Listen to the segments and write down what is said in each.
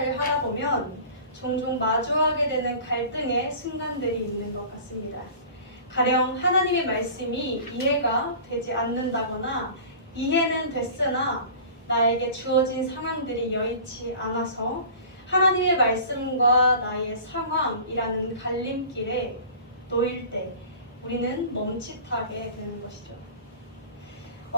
신앙생활을 하다 보면 종종 마주하게 되는 갈등의 순간들이 있는 것 같습니다. 가령 하나님의 말씀이 이해가 되지 않는다거나 이해는 됐으나 나에게 주어진 상황들이 여의치 않아서 하나님의 말씀과 나의 상황이라는 갈림길에 놓일 때 우리는 멈칫하게 되는 것이죠.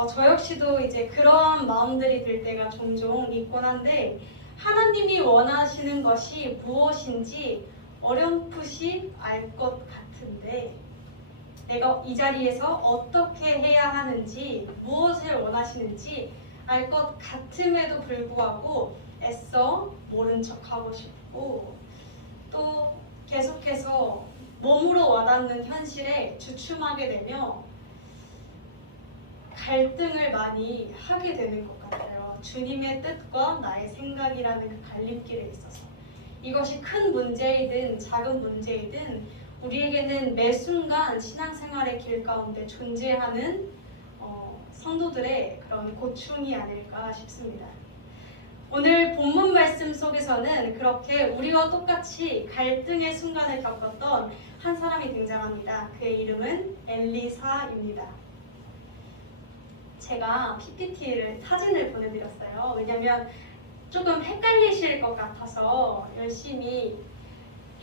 저 역시도 이제 그러한 마음들이 들 때가 종종 있곤 한데 하나님이 원하시는 것이 무엇인지 어렴풋이 알 것 같은데 내가 이 자리에서 어떻게 해야 하는지 무엇을 원하시는지 알 것 같음에도 불구하고 애써 모른 척하고 싶고 또 계속해서 몸으로 와닿는 현실에 주춤하게 되며 갈등을 많이 하게 되는 것 같아요. 주님의 뜻과 나의 생각이라는 그 갈림길에 있어서 이것이 큰 문제이든 작은 문제이든 우리에게는 매 순간 신앙생활의 길 가운데 존재하는 성도들의 그런 고충이 아닐까 싶습니다. 오늘 본문 말씀 속에서는 그렇게 우리와 똑같이 갈등의 순간을 겪었던 한 사람이 등장합니다. 그의 이름은 엘리사입니다. 제가 PPT를 사진을 보내드렸어요. 왜냐면 조금 헷갈리실 것 같아서 열심히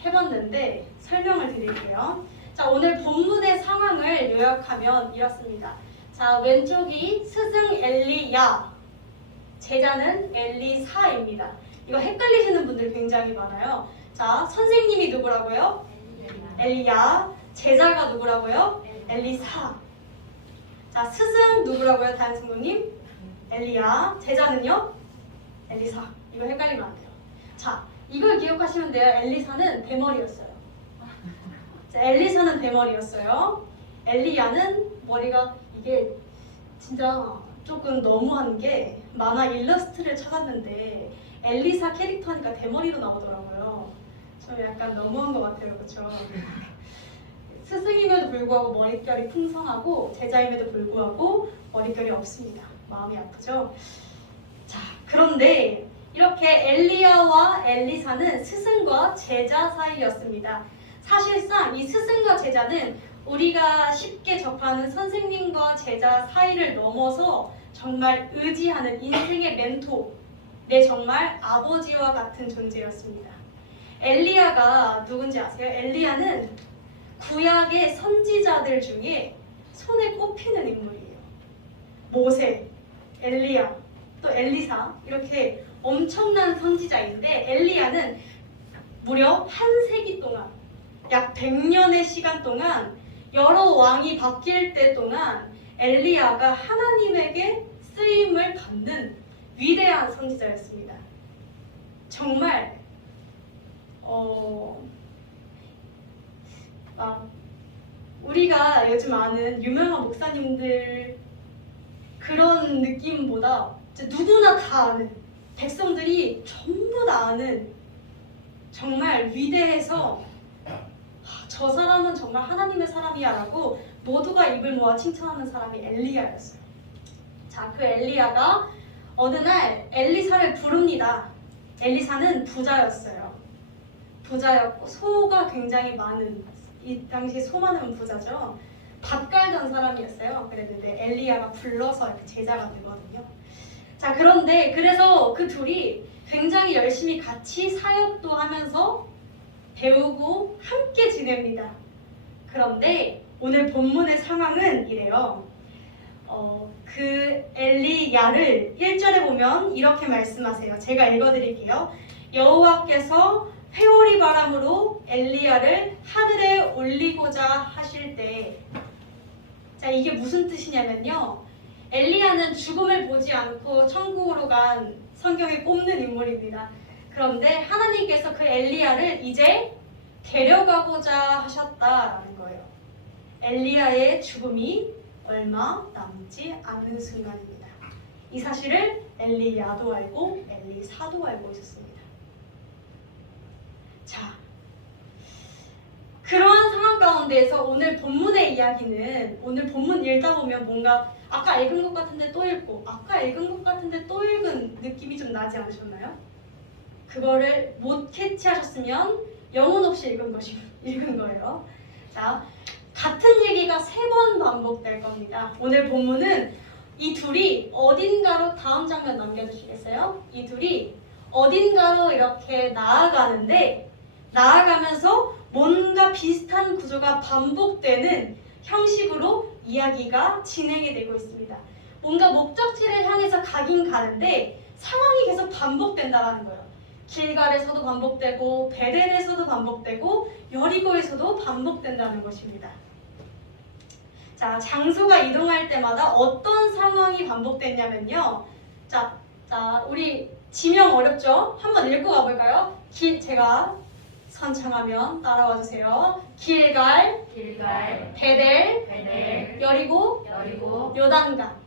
해봤는데 설명을 드릴게요. 자, 오늘 본문의 상황을 요약하면 이렇습니다. 자, 왼쪽이 스승 엘리야, 제자는 엘리사입니다. 이거 헷갈리시는 분들이 굉장히 많아요. 자, 선생님이 누구라고요? 엘리야. 제자가 누구라고요? 엘리사. 자, 스승 누구라고요? 다른 친구님? 엘리야. 제자는요? 엘리사. 이거 헷갈리면 안 돼요. 자, 이걸 기억하시면 돼요. 엘리사는 대머리였어요. 자, 엘리사는 대머리였어요. 엘리야는 머리가 이게 진짜 조금 너무한 게 만화 일러스트를 찾았는데 엘리사 캐릭터니까 대머리로 나오더라고요. 저 약간 너무한 것 같아요. 그렇죠? 스승임에도 불구하고 머릿결이 풍성하고 제자임에도 불구하고 머릿결이 없습니다. 마음이 아프죠? 자, 그런데 이렇게 엘리야와 엘리사는 스승과 제자 사이였습니다. 사실상 이 스승과 제자는 우리가 쉽게 접하는 선생님과 제자 사이를 넘어서 정말 의지하는 인생의 멘토, 내 정말 아버지와 같은 존재였습니다. 엘리야가 누군지 아세요? 엘리야는 구약의 선지자들 중에 손에 꼽히는 인물이에요. 모세, 엘리야, 또 엘리사 이렇게 엄청난 선지자인데 엘리야는 무려 한 세기 동안 약 100년의 시간 동안 여러 왕이 바뀔 때 동안 엘리야가 하나님에게 쓰임을 받는 위대한 선지자였습니다. 정말 우리가 요즘 아는 유명한 목사님들 그런 느낌보다 누구나 다 아는 백성들이 전부 다 아는 정말 위대해서 저 사람은 정말 하나님의 사람이야 라고 모두가 입을 모아 칭찬하는 사람이 엘리야였어요. 자, 그 엘리야가 어느 날 엘리사를 부릅니다. 엘리사는 부자였어요. 부자였고 소가 굉장히 많은, 이 당시 소 많으면 부자죠. 밭 갈던 사람이었어요. 그랬는데 엘리야가 불러서 이렇게 제자가 되거든요. 자, 그런데 그래서 그 둘이 굉장히 열심히 같이 사역도 하면서 배우고 함께 지냅니다. 그런데 오늘 본문의 상황은 이래요. 그 엘리야를 1절에 보면 이렇게 말씀하세요. 제가 읽어드릴게요. 여호와께서 회오리 바람으로 엘리야를 하늘에 올리고자 하실 때, 자, 이게 무슨 뜻이냐면요, 엘리야는 죽음을 보지 않고 천국으로 간 성경에 꼽는 인물입니다. 그런데 하나님께서 그 엘리야를 이제 데려가고자 하셨다라는 거예요. 엘리야의 죽음이 얼마 남지 않은 순간입니다. 이 사실을 엘리야도 알고 엘리사도 알고 있었습니다. 자, 그러한 상황 가운데에서 오늘 본문의 이야기는, 오늘 본문 읽다 보면 뭔가 아까 읽은 것 같은데 또 읽고 아까 읽은 것 같은데 또 읽은 느낌이 좀 나지 않으셨나요? 그거를 못 캐치하셨으면 영혼 없이 읽은 거예요. 자, 같은 얘기가 3번 반복될 겁니다. 오늘 본문은 이 둘이 어딘가로 다음 장면 넘겨주시겠어요? 이 둘이 어딘가로 이렇게 나아가는데 나아가면서 뭔가 비슷한 구조가 반복되는 형식으로 이야기가 진행이 되고 있습니다. 뭔가 목적지를 향해서 가긴 가는데 상황이 계속 반복된다는 거예요. 길갈에서도 반복되고 베델에서도 반복되고 여리고에서도 반복된다는 것입니다. 자, 장소가 이동할 때마다 어떤 상황이 반복됐냐면요. 자, 우리 지명 어렵죠? 한번 읽고 가볼까요? 제가 선창하면 따라와 주세요. 길갈, 베델, 여리고, 요단강.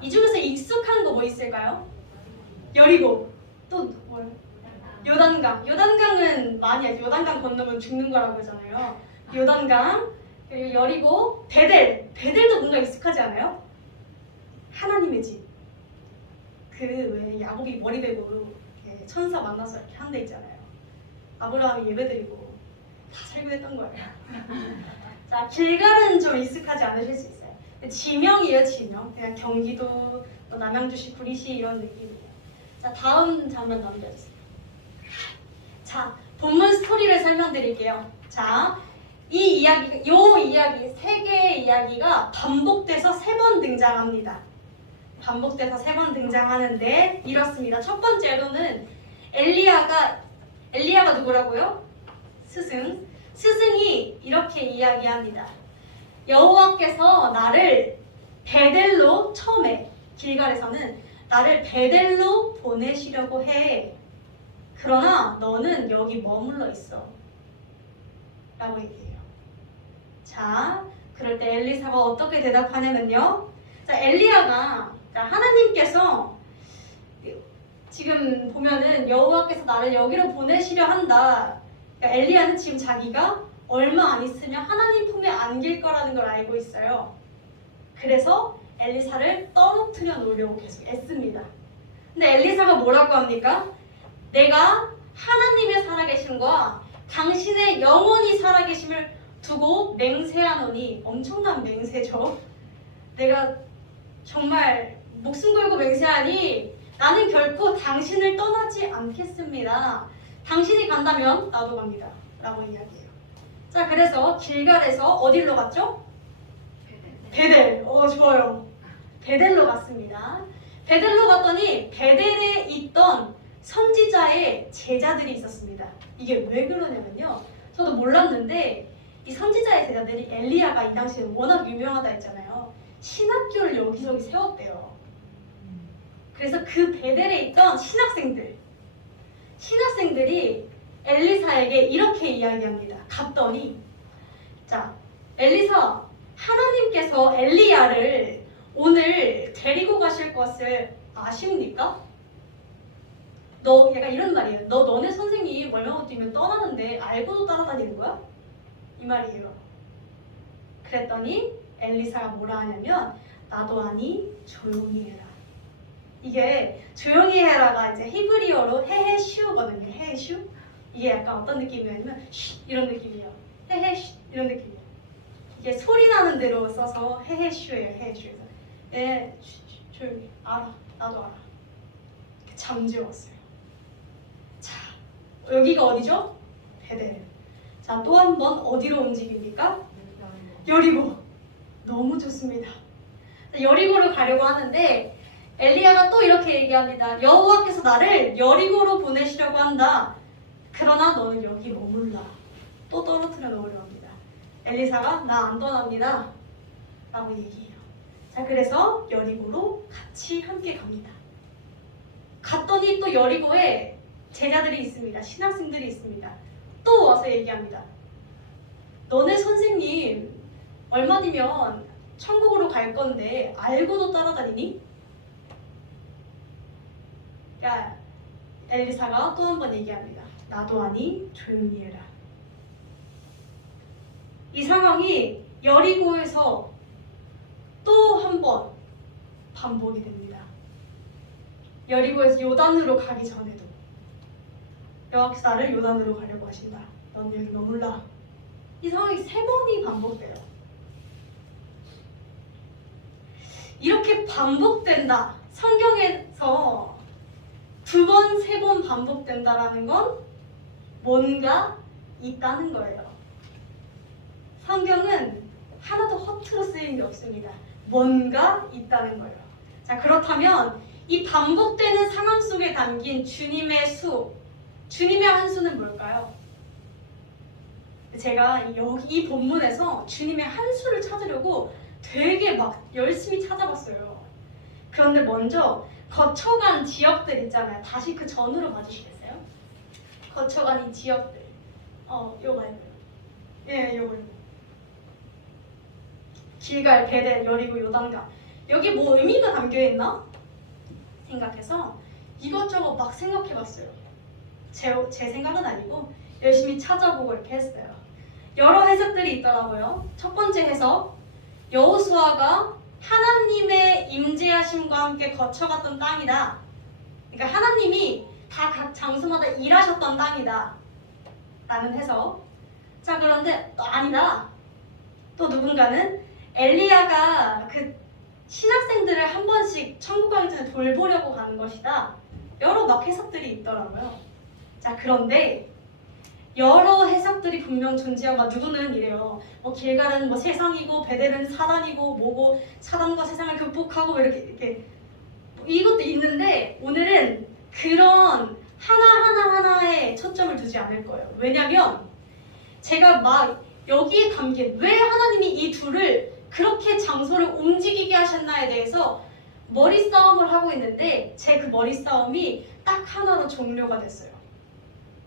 이 중에서 익숙한 거 뭐 있을까요? 여리고. 또 뭐요? 요단강. 요단강은 많이 알죠. 요단강 건너면 죽는 거라고 하잖아요. 요단강, 그리고 여리고, 베델. 베델도 뭔가 익숙하지 않아요? 하나님의 집. 그 왜 야곱이 머리 베고 천사 만나서 이렇게 한 데 있잖아요. 아브라함이 예배드리고 다 살고 했던 거예요. 자, 길갈은 좀 익숙하지 않으실 수 있어요. 지명이에요, 지명. 그냥 경기도, 남양주시, 구리시 이런 느낌이에요. 자, 다음 장면 넘겨주세요. 자, 본문 스토리를 설명드릴게요. 자, 이 이야기, 세 개의 이야기가 반복돼서 3번 등장합니다. 반복돼서 3번 등장하는데 이렇습니다. 첫 번째로는 엘리야가 누구라고요? 스승이 이렇게 이야기합니다. 여호와께서 나를 베델로, 처음에 길갈에서는 나를 베델로 보내시려고 해. 그러나 너는 여기 머물러 있어. 라고 얘기해요. 자, 그럴 때 엘리사가 어떻게 대답하냐면요. 자, 엘리야가 하나님께서 지금 보면은 여호와께서 나를 여기로 보내시려 한다. 그러니까 엘리야는 지금 자기가 얼마 안 있으면 하나님 품에 안길 거라는 걸 알고 있어요. 그래서 엘리사를 떨어뜨려 놓으려고 계속 애씁니다. 근데 엘리사가 뭐라고 합니까? 내가 하나님의 살아계심과 당신의 영원히 살아계심을 두고 맹세하노니, 엄청난 맹세죠. 내가 정말 목숨 걸고 맹세하니 나는 결코 당신을 떠나지 않겠습니다. 당신이 간다면 나도 갑니다. 라고 이야기해요. 자, 그래서 길갈에서 어디로 갔죠? 베델. 좋아요. 베델로 갔습니다. 베델로 갔더니 베델에 있던 선지자의 제자들이 있었습니다. 이게 왜 그러냐면요. 저도 몰랐는데 이 선지자의 제자들이 엘리야가 이 당시에 워낙 유명하다 했잖아요. 신학교를 여기저기 세웠대요. 그래서 그 베델에 있던 신학생들이 엘리사에게 이렇게 이야기합니다. 갔더니, 자, 엘리사, 하나님께서 엘리야를 오늘 데리고 가실 것을 아십니까? 약간 이런 말이에요. 너네 선생님 얼마 뒤면 떠나는데 알고도 따라다니는 거야? 이 말이에요. 그랬더니 엘리사가 뭐라 하냐면, 나도 아니, 조용히 해라. 이게 조용히 해라가 이제 히브리어로 헤헤슈거든요. 헤헤슈. 이게 약간 어떤 느낌이냐면 쉿 이런 느낌이에요. 헤헤슈 이런 느낌이에요. 이게 소리 나는 대로 써서 헤헤슈예요. 헤헤슈에서. 조용히. 알아. 나도 알아. 잠재웠어요. 자, 여기가 어디죠? 베델. 자, 또 한 번 어디로 움직입니까? 여리고. 너무 좋습니다. 여리고를 가려고 하는데 엘리야가 또 이렇게 얘기합니다. 여호와께서 나를 여리고로 보내시려고 한다. 그러나 너는 여기 머물라. 또 떨어뜨려 놓으려 합니다. 엘리사가 나 안 떠납니다. 라고 얘기해요. 자, 그래서 여리고로 같이 함께 갑니다. 갔더니 또 여리고에 제자들이 있습니다. 신학생들이 있습니다. 또 와서 얘기합니다. 너네 선생님 얼마 뒤면 천국으로 갈 건데 알고도 따라다니니? 그러니까 엘리사가 또 한 번 얘기합니다. 나도 아니, 조용히 해라. 이 상황이 여리고에서 또 한 번 반복이 됩니다. 여리고에서 요단으로 가기 전에도. 여호와께서 나를 요단으로 가려고 하신다. 넌 여기 머물라. 이 상황이 3번이 반복돼요. 이렇게 반복된다. 성경에서 2번, 3번 반복된다라는 건 뭔가 있다는 거예요. 성경은 하나도 허투루 쓰인 게 없습니다. 뭔가 있다는 거예요. 자, 그렇다면 이 반복되는 상황 속에 담긴 주님의 수, 주님의 한 수는 뭘까요? 제가 이 본문에서 주님의 한 수를 찾으려고 되게 막 열심히 찾아봤어요. 그런데 먼저 거쳐간 지역들 있잖아요. 다시 그 전으로 봐주시겠어요? 거쳐간 이 지역들. 요거요. 예, 요거요. 길갈, 베델, 여리고, 요단강. 여기 뭐 의미가 담겨있나? 생각해서 이것저것 막 생각해봤어요. 제 생각은 아니고 열심히 찾아보고 이렇게 했어요. 여러 해석들이 있더라고요. 첫 번째 해석, 여호수아가 하나님의 임재하심과 함께 거쳐갔던 땅이다. 그러니까 하나님이 다 각 장소마다 일하셨던 땅이다 라는 해석. 자, 그런데 또 아니다. 또 누군가는 엘리야가 그 신학생들을 한 번씩 천국 가기 전에 돌보려고 가는 것이다. 여러 막 해석들이 있더라고요. 자, 그런데 여러 해석들이 분명 존재하고, 누구는 이래요. 뭐 길갈은 뭐 세상이고 베델은 사단이고 뭐고 사단과 세상을 극복하고 이렇게 이것도 있는데 오늘은 그런 하나하나에 초점을 두지 않을 거예요. 왜냐면 제가 막 여기에 담긴 왜 하나님이 이 둘을 그렇게 장소를 움직이게 하셨나에 대해서 머리싸움을 하고 있는데 제 그 머리싸움이 딱 하나로 종료가 됐어요.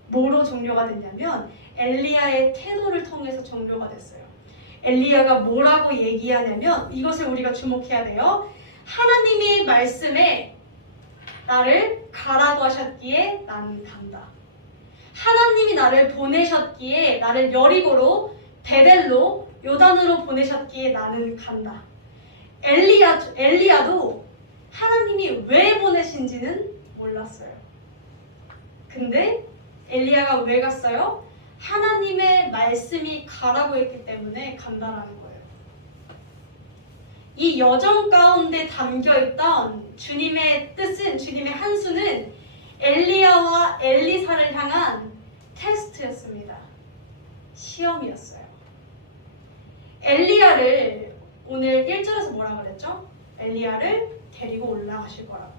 뭐로 종료가 됐냐면 엘리야의 태도를 통해서 종료가 됐어요. 엘리야가 뭐라고 얘기하냐면 이것을 우리가 주목해야 돼요. 하나님의 말씀에 나를 가라고 하셨기에 나는 간다. 하나님이 나를 보내셨기에 나를 여리고로 베델로 요단으로 보내셨기에 나는 간다. 엘리야도 하나님이 왜 보내신지는 몰랐어요. 근데 엘리야가 왜 갔어요? 하나님의 말씀이 가라고 했기 때문에 간다라는 거예요. 이 여정 가운데 담겨있던 주님의 뜻은, 주님의 한수는 엘리야와 엘리사를 향한 테스트였습니다. 시험이었어요. 엘리야를 오늘 1절에서 뭐라 그랬죠? 엘리야를 데리고 올라가실 거라고.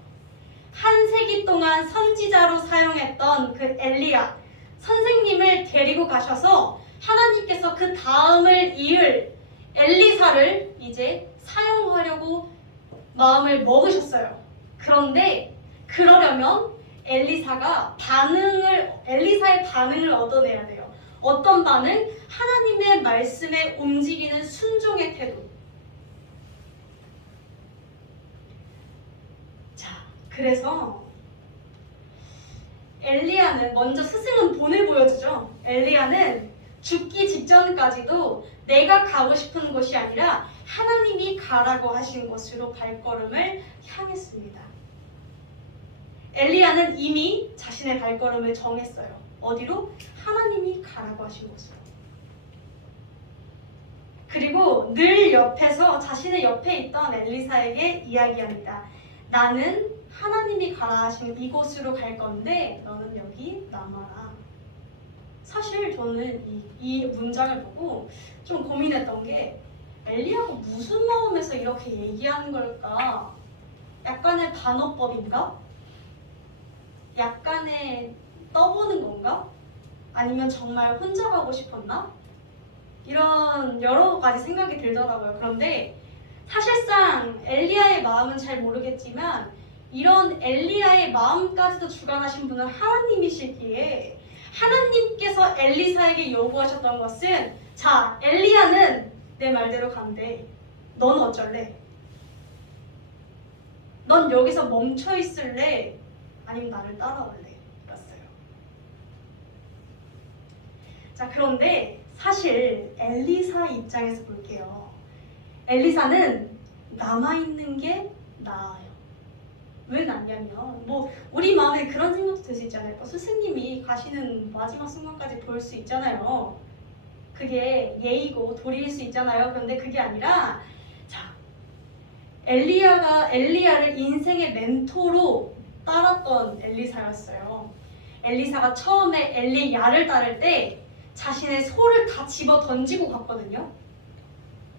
한 세기 동안 선지자로 사용했던 그 엘리야, 선생님을 데리고 가셔서 하나님께서 그 다음을 이을 엘리사를 이제 사용하려고 마음을 먹으셨어요. 그런데 그러려면 엘리사의 반응을 얻어내야 돼요. 어떤 반응? 하나님의 말씀에 움직이는 순종의 태도. 자, 그래서 엘리야는 먼저 스승은 본을 보여주죠. 엘리야는 죽기 직전까지도 내가 가고 싶은 곳이 아니라 하나님이 가라고 하신 곳으로 발걸음을 향했습니다. 엘리야는 이미 자신의 발걸음을 정했어요. 어디로? 하나님이 가라고 하신 곳으로. 그리고 늘 옆에서 자신의 옆에 있던 엘리사에게 이야기합니다. 나는 하나님이 가라 하신 이곳으로 갈 건데 너는 여기 남아라. 사실 저는 이 문장을 보고 좀 고민했던 게 엘리야가 무슨 마음에서 이렇게 얘기하는 걸까? 약간의 반어법인가? 약간의 떠보는 건가? 아니면 정말 혼자 가고 싶었나? 이런 여러 가지 생각이 들더라고요. 그런데 사실상 엘리야의 마음은 잘 모르겠지만 이런 엘리야의 마음까지도 주관하신 분은 하나님이시기에 하나님께서 엘리사에게 요구하셨던 것은 자, 엘리야는 내 말대로 간대. 넌 어쩔래? 넌 여기서 멈춰 있을래? 아니면 나를 따라올래? 이랬어요. 자, 그런데 사실 엘리사 입장에서 볼게요. 엘리사는 남아있는 게 나아요. 왜 낳냐면 우리 마음에 그런 생각도 들 수 있잖아요. 스승님이 가시는 마지막 순간까지 볼 수 있잖아요. 그게 예의고 도리일 수 있잖아요. 그런데 그게 아니라 자, 엘리야를 인생의 멘토로 따랐던 엘리사였어요. 엘리사가 처음에 엘리야를 따를 때 자신의 소를 다 집어 던지고 갔거든요.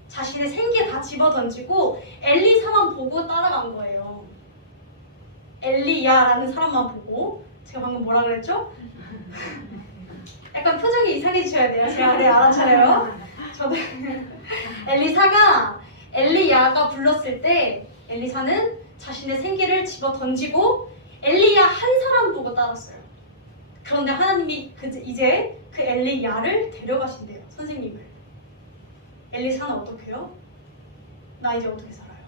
자신의 생계 다 집어 던지고 엘리사만 보고 따라간 거예요. 엘리야라는 사람만 보고. 제가 방금 뭐라 그랬죠? 약간 표정이 이상해지셔야 돼요. 제가 알아차려요. 저도 엘리야가 불렀을 때 엘리사는 자신의 생계를 집어 던지고 엘리야 한 사람 보고 따랐어요. 그런데 하나님이 이제 그 엘리야를 데려가신대요. 선생님을. 엘리사는 어떻게 해요? 나 이제 어떻게 살아요?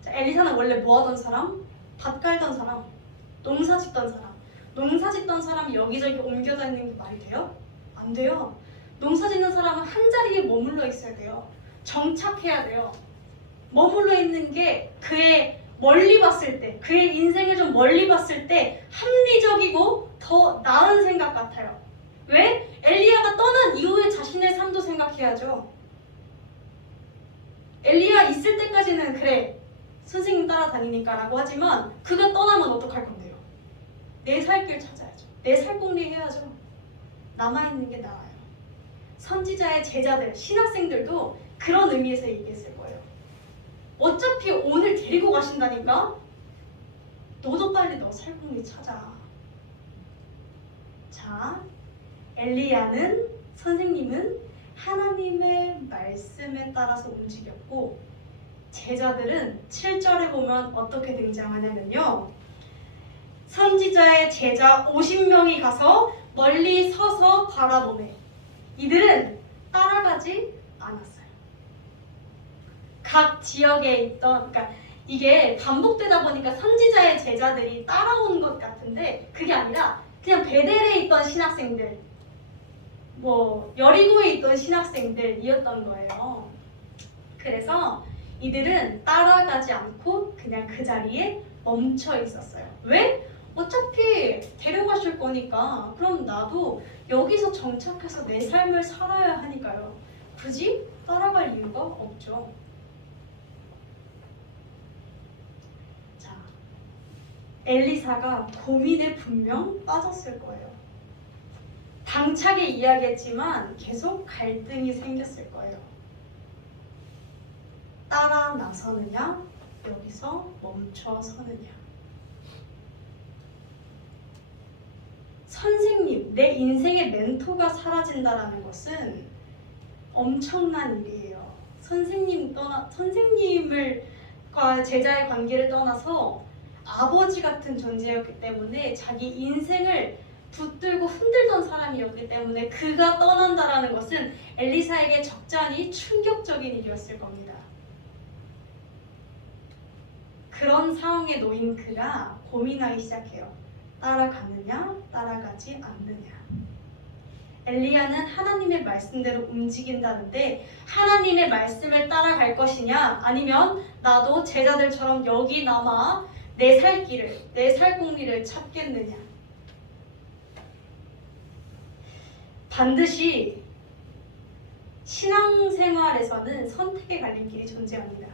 자, 엘리사는 원래 뭐 하던 사람? 밭 갈던 사람, 농사 짓던 사람. 농사 짓던 사람이 여기저기 옮겨 다니는 게 말이 돼요? 안 돼요. 농사 짓는 사람은 한 자리에 머물러 있어야 돼요. 정착해야 돼요. 머물러 있는 게 그의 멀리 봤을 때, 그의 인생을 좀 멀리 봤을 때 합리적이고 더 나은 생각 같아요. 왜? 엘리야가 떠난 이후에 자신의 삶도 생각해야죠. 엘리야 있을 때까지는 그래, 선생님 따라다니니까 라고 하지만 그가 떠나면 어떡할 건데요? 내 살 길 찾아야죠. 내 살공리 해야죠. 남아있는 게 나아요. 선지자의 제자들, 신학생들도 그런 의미에서 얘기했을 거예요. 어차피 오늘 데리고 가신다니까 너도 빨리 너 살공리 찾아. 자, 엘리야는, 선생님은 하나님의 말씀에 따라서 움직였고 제자들은 7절에 보면 어떻게 등장하냐면요. 선지자의 제자 50명이 가서 멀리 서서 바라보네. 이들은 따라가지 않았어요. 각 지역에 있던, 그러니까 이게 반복되다 보니까 선지자의 제자들이 따라온 것 같은데 그게 아니라 그냥 베델에 있던 신학생들, 여리고에 있던 신학생들이었던 거예요. 그래서 이들은 따라가지 않고 그냥 그 자리에 멈춰 있었어요. 왜? 어차피 데려가실 거니까 그럼 나도 여기서 정착해서 내 삶을 살아야 하니까요. 굳이 따라갈 이유가 없죠. 자, 엘리사가 고민에 분명 빠졌을 거예요. 당차게 이야기했지만 계속 갈등이 생겼을 거예요. 따라 나서느냐, 여기서 멈춰 서느냐. 선생님, 내 인생의 멘토가 사라진다는 것은 엄청난 일이에요. 선생님과 제자의 관계를 떠나서 아버지 같은 존재였기 때문에 자기 인생을 붙들고 흔들던 사람이었기 때문에 그가 떠난다라는 것은 엘리사에게 적잖이 충격적인 일이었을 겁니다. 그런 상황에 놓인 그가 고민하기 시작해요. 따라가느냐, 따라가지 않느냐. 엘리야는 하나님의 말씀대로 움직인다는데 하나님의 말씀을 따라갈 것이냐, 아니면 나도 제자들처럼 여기 남아 내 살 길을, 내 살 공리를 찾겠느냐. 반드시 신앙생활에서는 선택의 갈림길이 존재합니다.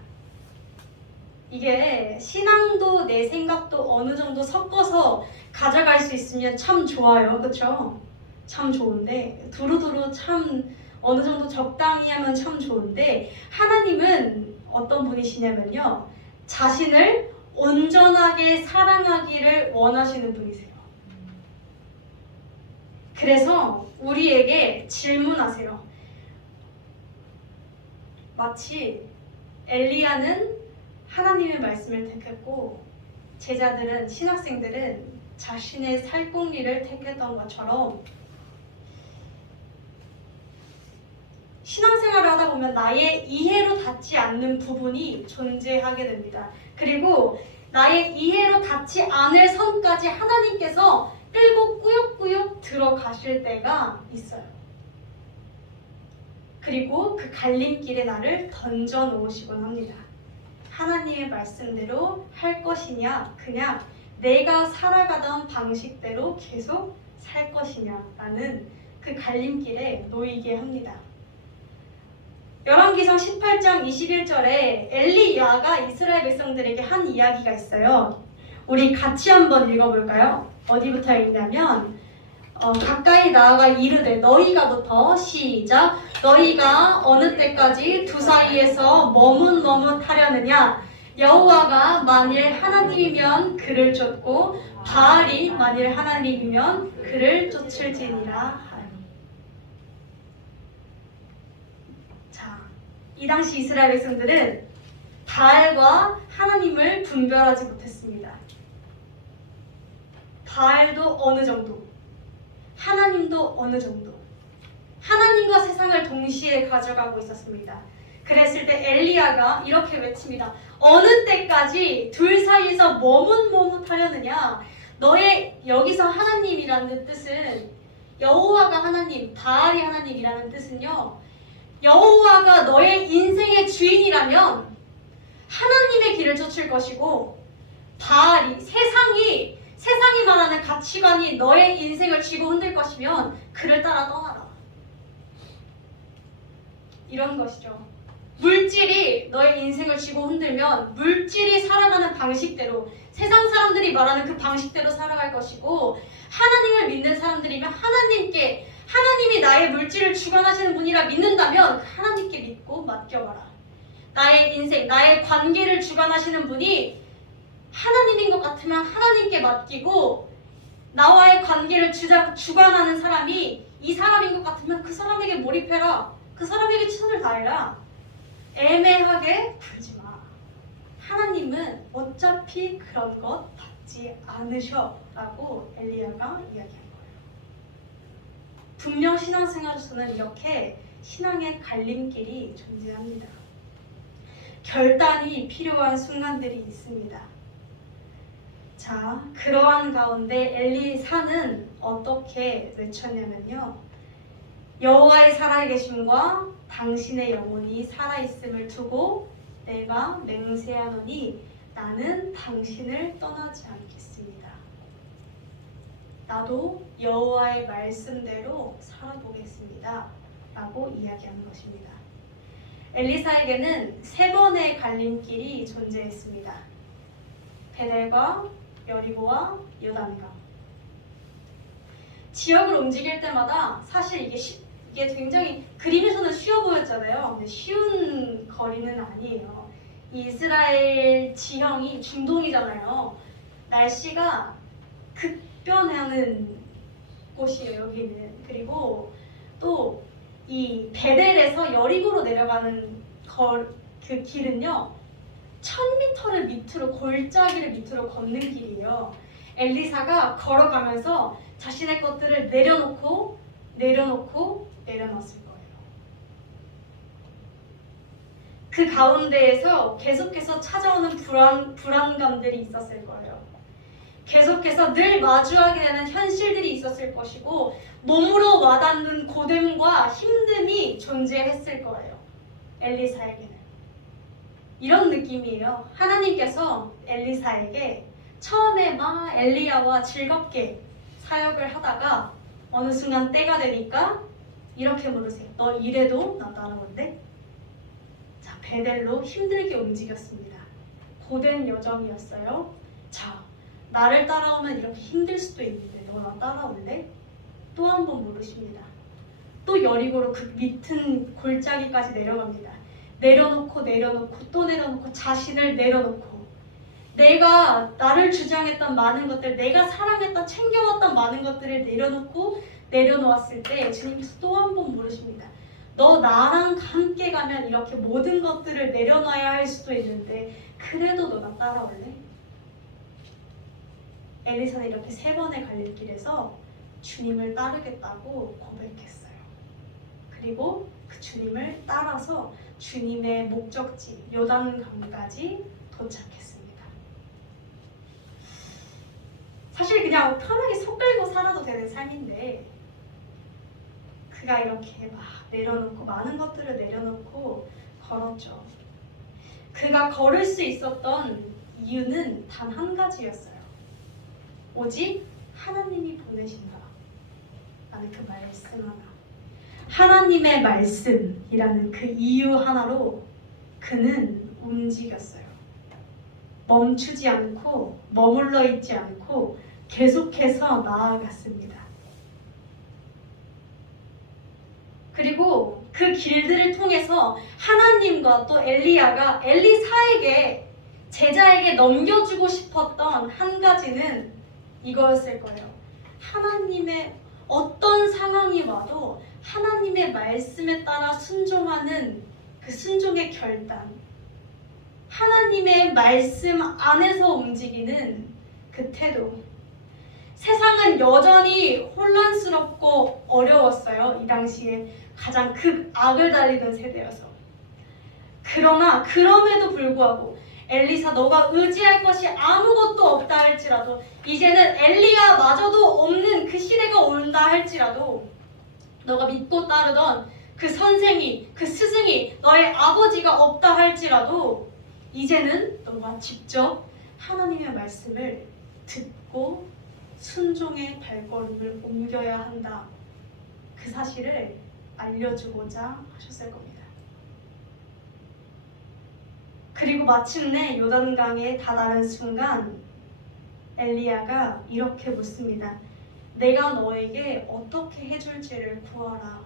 이게 신앙도 내 생각도 어느 정도 섞어서 가져갈 수 있으면 참 좋아요. 그렇죠? 참 좋은데 두루두루 참 어느 정도 적당히 하면 참 좋은데 하나님은 어떤 분이시냐면요. 자신을 온전하게 사랑하기를 원하시는 분이세요. 그래서 우리에게 질문하세요. 마치 엘리야는 하나님의 말씀을 택했고 제자들은, 신학생들은 자신의 살공리를 택했던 것처럼 신앙생활을 하다 보면 나의 이해로 닿지 않는 부분이 존재하게 됩니다. 그리고 나의 이해로 닿지 않을 선까지 하나님께서 끌고 꾸역꾸역 들어가실 때가 있어요. 그리고 그 갈림길에 나를 던져 놓으시곤 합니다. 하나님의 말씀대로 할 것이냐, 그냥 내가 살아가던 방식대로 계속 살 것이냐라는 그 갈림길에 놓이게 합니다. 열왕기상 18장 21절에 엘리야가 이스라엘 백성들에게 한 이야기가 있어요. 우리 같이 한번 읽어볼까요? 어디부터 읽냐면 가까이 나아가 이르되 너희가부터 시작. 너희가 어느 때까지 두 사이에서 머뭇머뭇하려느냐. 여호와가 만일 하나님이면 그를 쫓고 바알이 만일 하나님이면 그를 쫓을지니라 하니. 자, 이 당시 이스라엘 백성들은 바알과 하나님을 분별하지 못했습니다. 바알도 어느 정도, 하나님도 어느 정도, 하나님과 세상을 동시에 가져가고 있었습니다. 그랬을 때 엘리야가 이렇게 외칩니다. 어느 때까지 둘 사이에서 머뭇머뭇하려느냐. 너의 여기서 하나님이라는 뜻은 여호와가 하나님, 바알이 하나님이라는 뜻은요, 여호와가 너의 인생의 주인이라면 하나님의 길을 쫓을 것이고, 바알이 세상이 말하는 가치관이 너의 인생을 쥐고 흔들 것이면 그를 따라 떠나라. 이런 것이죠. 물질이 너의 인생을 쥐고 흔들면 물질이 살아가는 방식대로, 세상 사람들이 말하는 그 방식대로 살아갈 것이고, 하나님을 믿는 사람들이면 하나님이 나의 물질을 주관하시는 분이라 믿는다면 하나님께 믿고 맡겨봐라. 나의 인생, 나의 관계를 주관하시는 분이 하나님인 것 같으면 하나님께 맡기고, 나와의 관계를 주관하는 사람이 이 사람인 것 같으면 그 사람에게 몰입해라. 그 사람에게 최선을 다해라. 애매하게 굴지 마. 하나님은 어차피 그런 것 받지 않으셔 라고 엘리야가 이야기한 거예요. 분명 신앙생활에서는 이렇게 신앙의 갈림길이 존재합니다. 결단이 필요한 순간들이 있습니다. 자, 그러한 가운데 엘리사는 어떻게 외쳤냐면요, 여호와의 살아계심과 당신의 영혼이 살아있음을 두고 내가 맹세하노니 나는 당신을 떠나지 않겠습니다. 나도 여호와의 말씀대로 살아보겠습니다 라고 이야기하는 것입니다. 엘리사에게는 3번의 갈림길이 존재했습니다. 베델과 여리고와 요단강. 지역을 움직일 때마다 사실 이게 굉장히 그림에서는 쉬워 보였잖아요. 근데 쉬운 거리는 아니에요. 이스라엘 지형이 중동이잖아요. 날씨가 급변하는 곳이에요, 여기는. 그리고 또 이 베델에서 여리고로 내려가는 그 길은요, 1000m를 밑으로, 골짜기를 밑으로 걷는 길이에요. 엘리사가 걸어가면서 자신의 것들을 내려놓고 내려놨을 거예요. 그 가운데에서 계속해서 찾아오는 불안감들이 있었을 거예요. 계속해서 늘 마주하게 되는 현실들이 있었을 것이고, 몸으로 와닿는 고됨과 힘듦이 존재했을 거예요. 엘리사에게는. 이런 느낌이에요. 하나님께서 엘리사에게 처음에 막 엘리야와 즐겁게 사역을 하다가 어느 순간 때가 되니까 이렇게 물으세요. 너 이래도 나 따라올래? 자, 베델로 힘들게 움직였습니다. 고된 여정이었어요. 자, 나를 따라오면 이렇게 힘들 수도 있는데 너 나 따라올래? 또 한 번 물으십니다. 또 여리고로 그 밑은 골짜기까지 내려갑니다. 내려놓고 또 내려놓고, 자신을 내려놓고, 내가 나를 주장했던 많은 것들, 내가 사랑했던, 챙겨왔던 많은 것들을 내려놓았을 때 주님께서 또 한 번 물으십니다. 너 나랑 함께 가면 이렇게 모든 것들을 내려놔야 할 수도 있는데 그래도 너 나 따라올래? 엘리사는 이렇게 3번의 갈림길에서 주님을 따르겠다고 고백했어요. 그리고 그 주님을 따라서 주님의 목적지 요단강까지 도착했습니다. 사실 그냥 편하게 속 끌고 살아도 되는 삶인데, 그가 이렇게 막 내려놓고, 많은 것들을 내려놓고 걸었죠. 그가 걸을 수 있었던 이유는 단 한 가지였어요. 오직 하나님이 보내신다 라는 그 말씀 하나. 하나님의 말씀이라는 그 이유 하나로 그는 움직였어요. 멈추지 않고 머물러 있지 않고 계속해서 나아갔습니다. 그리고 그 길들을 통해서 하나님과 또 엘리야가 엘리사에게 제자에게 넘겨주고 싶었던 한 가지는 이거였을 거예요. 하나님의 어떤 상황이 와도 하나님의 말씀에 따라 순종하는 그 순종의 결단, 하나님의 말씀 안에서 움직이는 그 태도. 세상은 여전히 혼란스럽고 어려웠어요. 이 당시에 가장 극악을 달리던 세대여서. 그러나 그럼에도 불구하고 엘리사, 너가 의지할 것이 아무것도 없다 할지라도, 이제는 엘리야마저도 없는 그 시대가 온다 할지라도, 너가 믿고 따르던 그 선생이, 그 스승이, 너의 아버지가 없다 할지라도 이제는 너가 직접 하나님의 말씀을 듣고 순종의 발걸음을 옮겨야 한다. 그 사실을 알려주고자 하셨을 겁니다. 그리고 마침내 요단강에 다다른 순간 엘리야가 이렇게 묻습니다. 내가 너에게 어떻게 해줄지를 구하라.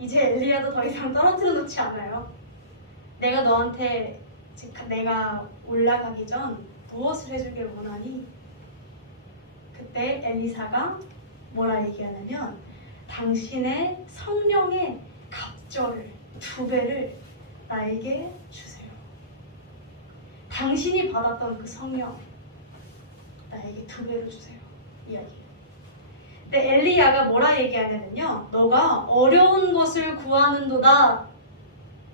이제 엘리야도 더 이상 떨어뜨려 놓지 않아요. 내가 너한테 내가 올라가기 전 무엇을 해주길 원하니? 그때 엘리사가 뭐라 얘기하냐면 당신의 성령의 갑절을 2배를 나에게 주세요. 당신이 받았던 그 성령 나에게 2배로 주세요. 이야기예요. 근데 엘리야가 뭐라 얘기하냐면요, 너가 어려운 것을 구하는도다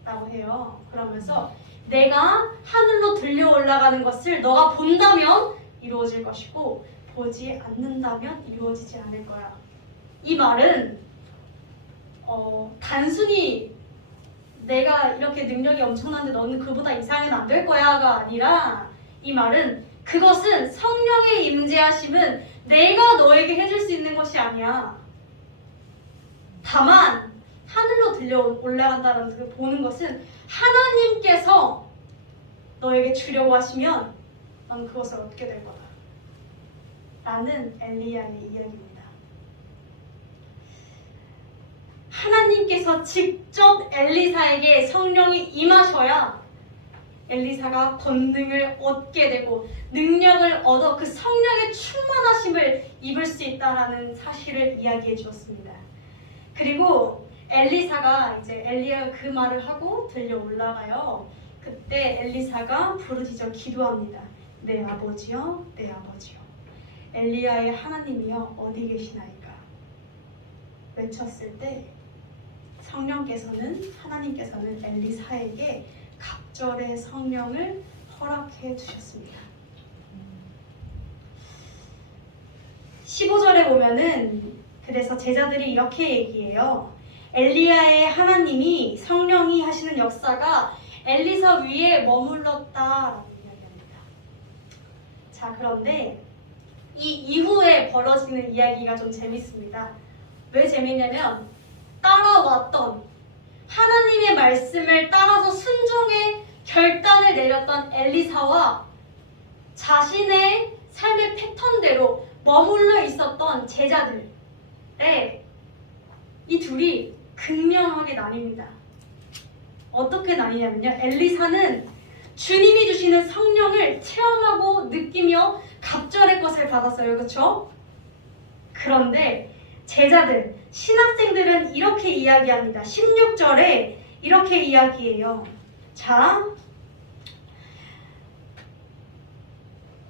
라고 해요. 그러면서 내가 하늘로 들려 올라가는 것을 너가 본다면 이루어질 것이고 보지 않는다면 이루어지지 않을 거야. 이 말은 단순히 내가 이렇게 능력이 엄청난데 너는 그보다 이상은 안 될 거야가 아니라, 이 말은 그것은 성령의 임재하심은 내가 너에게 해줄 수 있는 것이 아니야. 다만 하늘로 들려 올라간다는 그 보는 것은 하나님께서 너에게 주려고 하시면 넌 그것을 얻게 될 거다 라는 엘리야의 이야기입니다. 하나님께서 직접 엘리사에게 성령이 임하셔야 엘리사가 권능을 얻게 되고 능력을 얻어 그 성령의 충만하심을 입을 수 있다는 사실을 이야기해 주었습니다. 그리고 엘리사가 이제 엘리야가 그 말을 하고 들려 올라가요. 그때 엘리사가 부르짖어 기도합니다. 내 아버지여, 내 아버지여, 엘리야의 하나님이여 어디 계시나이까? 외쳤을 때 하나님께서는 엘리사에게 갑절의 성령을 허락해 주셨습니다. 15절에 보면은 그래서 제자들이 이렇게 얘기해요. 엘리야의 하나님이 성령이 하시는 역사가 엘리사 위에 머물렀다라고 이야기합니다. 자, 그런데 이 이후에 벌어지는 이야기가 좀 재밌습니다. 왜 재밌냐면 따라왔던 하나님의 말씀을 따라서 순종의 결단을 내렸던 엘리사와 자신의 삶의 패턴대로 머물러 있었던 제자들, 이 둘이 극명하게 나뉩니다. 어떻게 나뉘냐면요, 엘리사는 주님이 주시는 성령을 체험하고 느끼며 갑절의 것을 받았어요. 그렇죠? 그런데 제자들, 신학생들은 이렇게 이야기합니다. 16절에 이렇게 이야기해요. 자,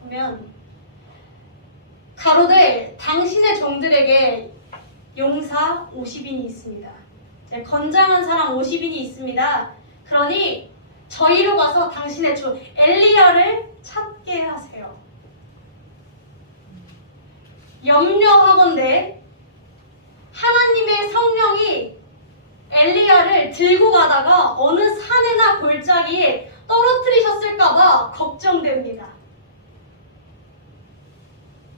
보면 가로되 당신의 종들에게 용사 50인이 있습니다. 건장한 사람 50인이 있습니다. 그러니 저희로 가서 당신의 주 엘리야를 찾게 하세요. 염려하건대 하나님의 성령이 엘리야를 들고 가다가 어느 산이나 골짜기에 떨어뜨리셨을까봐 걱정됩니다.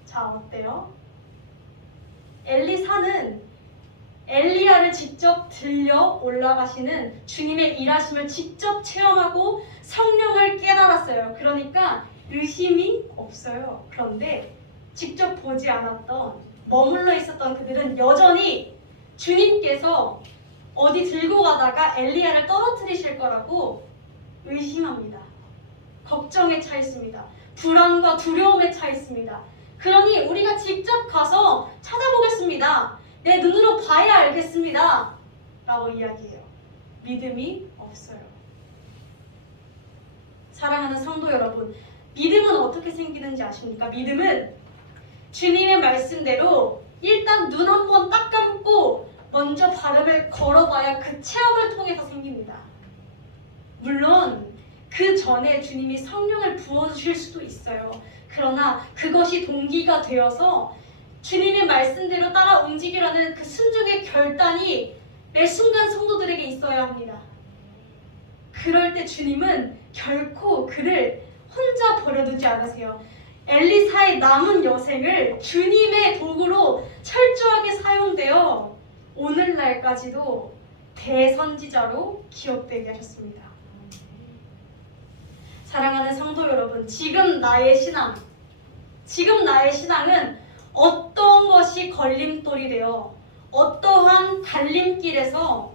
자, 어때요? 엘리사는 엘리야를 직접 들려 올라가시는 주님의 일하심을 직접 체험하고 성령을 깨달았어요. 그러니까 의심이 없어요. 그런데 직접 보지 않았던, 머물러 있었던 그들은 여전히 주님께서 어디 들고 가다가 엘리야를 떨어뜨리실 거라고 의심합니다. 걱정에 차 있습니다. 불안과 두려움에 차 있습니다. 그러니 우리가 직접 가서 찾아보겠습니다. 내 눈으로 봐야 알겠습니다. 라고 이야기해요. 믿음이 없어요. 사랑하는 성도 여러분, 믿음은 어떻게 생기는지 아십니까? 믿음은 주님의 말씀대로 일단 눈 한번 딱 감고 먼저 발음을 걸어봐야 그 체험을 통해서 생깁니다. 물론 그 전에 주님이 성령을 부어주실 수도 있어요. 그러나 그것이 동기가 되어서 주님의 말씀대로 따라 움직이라는 그 순종의 결단이 매 순간 성도들에게 있어야 합니다. 그럴 때 주님은 결코 그를 혼자 버려두지 않으세요. 엘리사의 남은 여생을 주님의 도구로 철저하게 사용되어 오늘날까지도 대선지자로 기억되게 하셨습니다. 사랑하는 성도 여러분, 지금 나의 신앙은 어떤 것이 걸림돌이 되어 어떠한 갈림길에서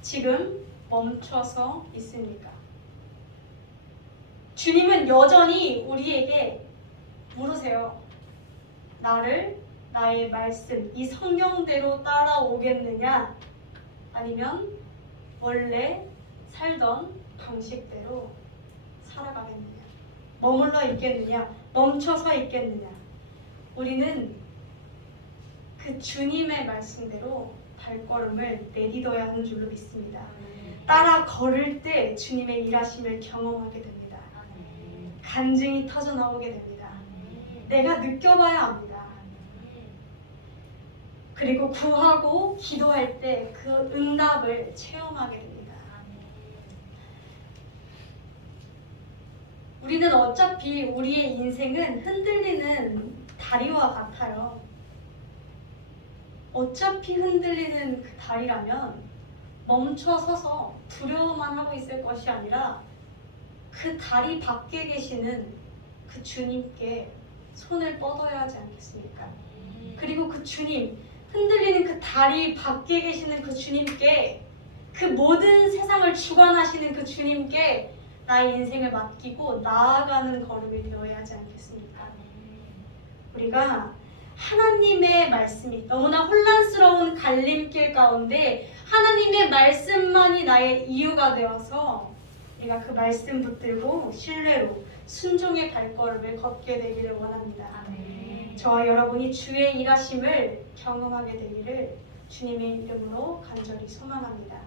지금 멈춰서 있습니까? 주님은 여전히 우리에게 물으세요. 나의 말씀, 이 성경대로 따라오겠느냐? 아니면 원래 살던 방식대로 살아가겠느냐? 머물러 있겠느냐? 멈춰서 있겠느냐? 우리는 그 주님의 말씀대로 발걸음을 내딛어야 하는 줄로 믿습니다. 따라 걸을 때 주님의 일하심을 경험하게 됩니다. 간증이 터져나오게 됩니다. 내가 느껴봐야 합니다. 그리고 구하고 기도할 때 그 응답을 체험하게 됩니다. 우리는 어차피 우리의 인생은 흔들리는 다리와 같아요. 어차피 흔들리는 그 다리라면 멈춰 서서 두려워만 하고 있을 것이 아니라 그 다리 밖에 계시는 그 주님께 손을 뻗어야 하지 않겠습니까? 그리고 그 주님, 흔들리는 그 다리 밖에 계시는 그 주님께, 그 모든 세상을 주관하시는 그 주님께 나의 인생을 맡기고 나아가는 걸음이 되어야 하지 않겠습니까? 우리가 하나님의 말씀이 너무나 혼란스러운 갈림길 가운데 하나님의 말씀만이 나의 이유가 되어서 우리가 그 말씀 붙들고 신뢰로 순종의 발걸음을 걷게 되기를 원합니다. 아멘. 저와 여러분이 주의 일하심을 경험하게 되기를 주님의 이름으로 간절히 소망합니다.